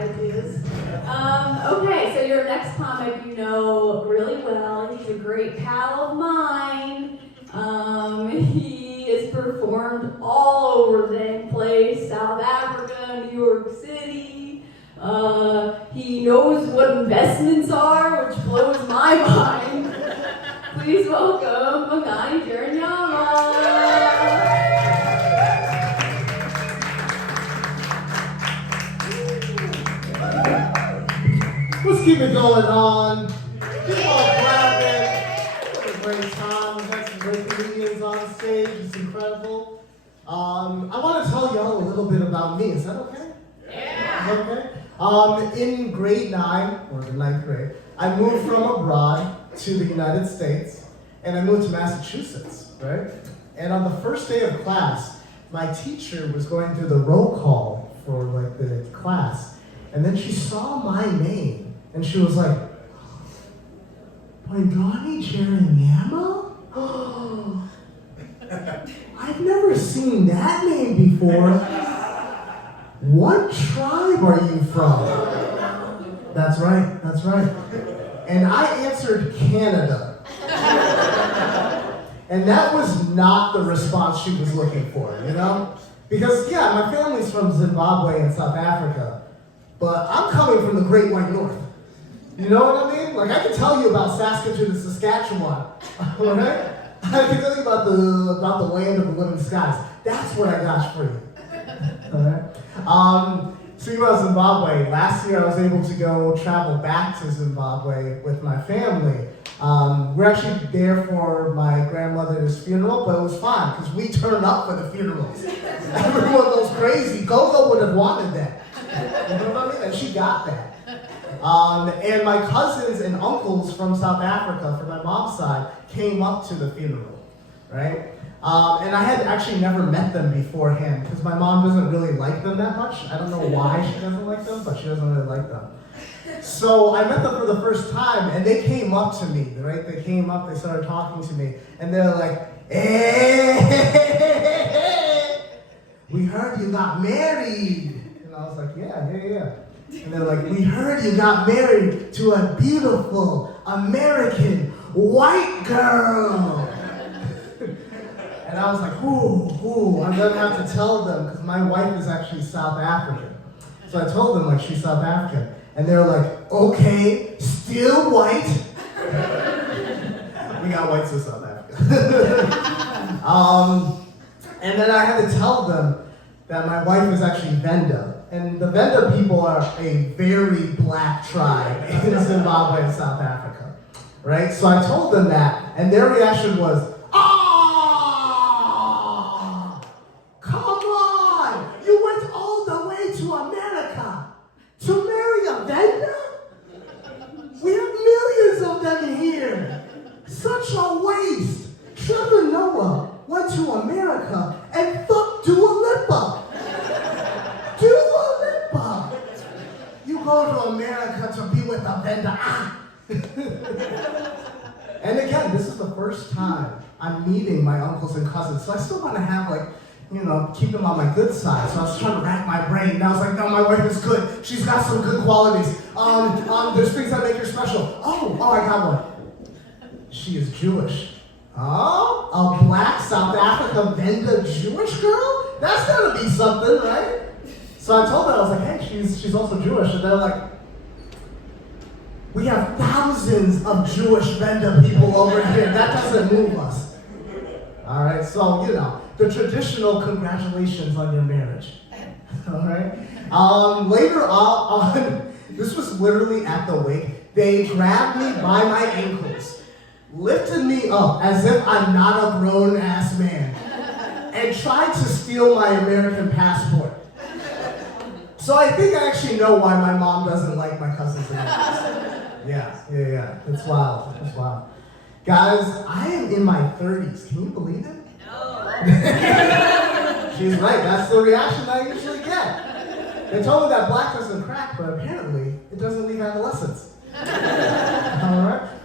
ideas. Okay, so your next comic you know really well. He's a great pal of mine. He has performed all over the dang place, South Africa, New York City. He knows what investments are, which blows my mind. Please welcome Bongani Jeranyama. Let's keep it going on. Keep on clapping. What a great time. We've had some great comedians on stage. It's incredible. I want to tell y'all a little bit about me. Is that okay? Yeah. Okay. In grade 9, or the 9th grade, I moved from abroad to the United States, and I moved to Massachusetts, right? And on the first day of class, my teacher was going through the roll call for like the class, and then she saw my name. And she was like, Bongani Jeranyama? I've never seen that name before. What tribe are you from? That's right, that's right. And I answered Canada. And that was not the response she was looking for, you know? Because, yeah, my family's from Zimbabwe and South Africa, but I'm coming from the Great White North. You know what I mean? Like, I can tell you about Saskatoon and Saskatchewan, all right? I can tell you about the land of the living skies. That's what I got for you, all right? Speaking about Zimbabwe, last year I was able to go travel back to Zimbabwe with my family. We're actually there for my grandmother's funeral, but it was fine, because we turned up for the funerals. Everyone goes crazy. Gogo would have wanted that. You know what I mean? And she got that. And my cousins and uncles from South Africa, from my mom's side, came up to the funeral, right? And I had actually never met them beforehand, because my mom doesn't really like them that much. I don't know why she doesn't like them, but she doesn't really like them. So I met them for the first time, and they came up to me, right? They came up, they started talking to me, and they're like, hey, we heard you got married. And I was like, yeah. And they're like, we heard you got married to a beautiful American white girl. And I was like, ooh, I'm gonna have to tell them, because my wife is actually South African. So I told them, like, she's South African. And they're like, okay, still white. We got whites in South Africa. And then I had to tell them that my wife is actually Venda. And the Venda people are a very black tribe in Zimbabwe and South Africa, right? So I told them that, and their reaction was, come on! You went all the way to America to marry a Venda? We have millions of them here. Such a waste. Trevor Noah went to America and fucked Dua Lipa. Dua Lipa! You go to America to be with a Venda. And again, this is the first time I'm meeting my uncles and cousins, so I still want to have, like, you know, keep them on my good side. So I was trying to rack my brain, and I was like, no, my wife is good. She's got some good qualities. There's things that make her special. Oh, I got one. She is Jewish. Oh, a black South Africa Venda Jewish girl? That's gotta be something, right? So I told them, I was like, hey, she's also Jewish. And they're like, we have thousands of Jewish Venda people over here. That doesn't move us. All right, so, you know, the traditional congratulations on your marriage. All right? Later on, this was literally at the wake, they grabbed me by my ankles, lifted me up as if I'm not a grown-ass man, and tried to steal my American passport. So I think I actually know why my mom doesn't like my cousins and uncles. Yeah. It's wild. Guys, I am in my 30s. Can you believe it? No. She's right. That's the reaction I usually get. They told me that black doesn't crack, but apparently it doesn't leave adolescence. All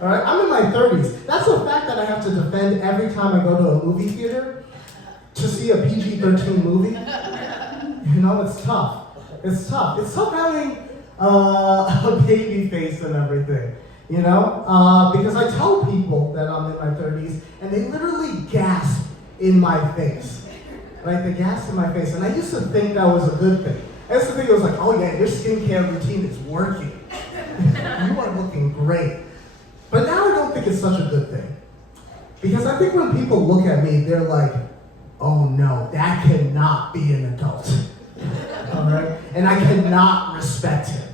right. I'm in my 30s. That's a fact that I have to defend every time I go to a movie theater to see a PG-13 movie. You know, it's tough. It's tough having a baby face and everything, you know? Because I tell people that I'm in my 30s, and they literally gasp in my face. Right? They gasp in my face. And I used to think that was a good thing. I used to think it was like, oh yeah, your skincare routine is working. You are looking great. But now I don't think it's such a good thing. Because I think when people look at me, they're like, oh no, that cannot be an adult. All right? And I cannot respect him.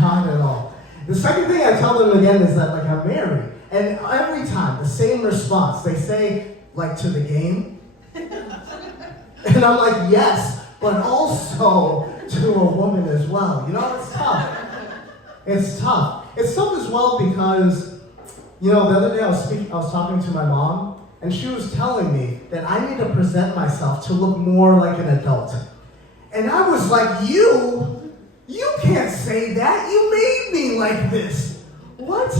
Not at all. The second thing I tell them again is that like I'm married. And every time, the same response. They say, like, to the game. And I'm like, yes, but also to a woman as well. You know, it's tough. It's tough. It's tough as well because, you know, the other day I was talking to my mom, and she was telling me that I need to present myself to look more like an adult. And I was like, you can't say that. You made me like this. What's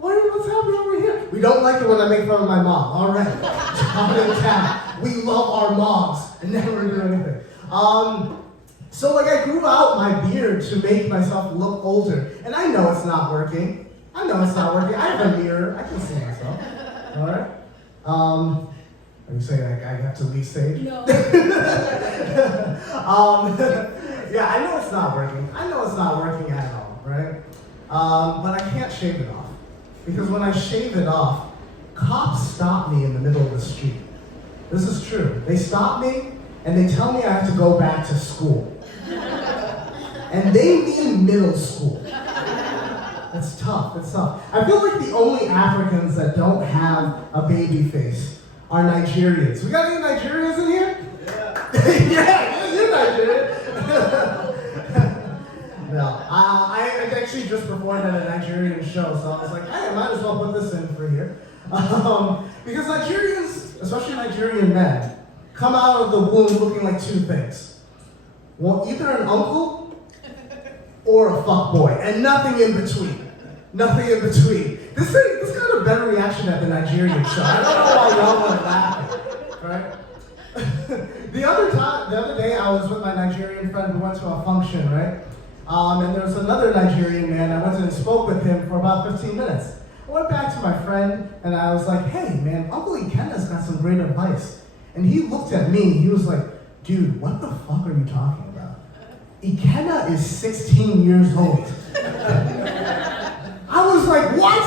happening over here? We don't like it when I make fun of my mom. All right. We love our moms and never do anything. So like I grew out my beard to make myself look older. And I know it's not working. I have a mirror. I can see myself. All right. Are you saying I have to leave stage? No. Yeah, I know it's not working. I know it's not working at all, right? But I can't shave it off. Because when I shave it off, cops stop me in the middle of the street. This is true. They stop me and they tell me I have to go back to school. And they mean middle school. It's tough, it's tough. I feel like the only Africans that don't have a baby face are Nigerians. We got any Nigerians in here? Yeah, you're Nigerian. No, I actually just performed at a Nigerian show, so I was like, hey, I might as well put this in for here. Because Nigerians, especially Nigerian men, come out of the womb looking like two things. Well, either an uncle or a fuckboy, and nothing in between. Nothing in between. This got a better reaction at the Nigerian show. I don't know why y'all weren't laughing, right? The other day I was with my Nigerian friend. We went to a function, right? And there was another Nigerian man. I went and spoke with him for about 15 minutes. I went back to my friend and I was like, hey man, Uncle Ikenna's got some great advice. And he looked at me and he was like, dude, what the fuck are you talking about? Ikenna is 16 years old. I was like, what?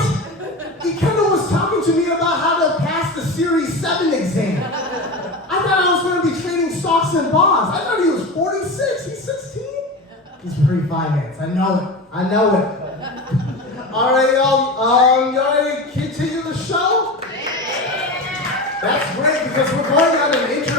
Ikenna was talking to me about how to pass the Series 7 exam. I thought I was going to be trading stocks and bonds. I thought he was 46. He's 16? He's pre-finance. I know it. All right, y'all. Y'all ready to continue the show? Yeah. That's great because we're going to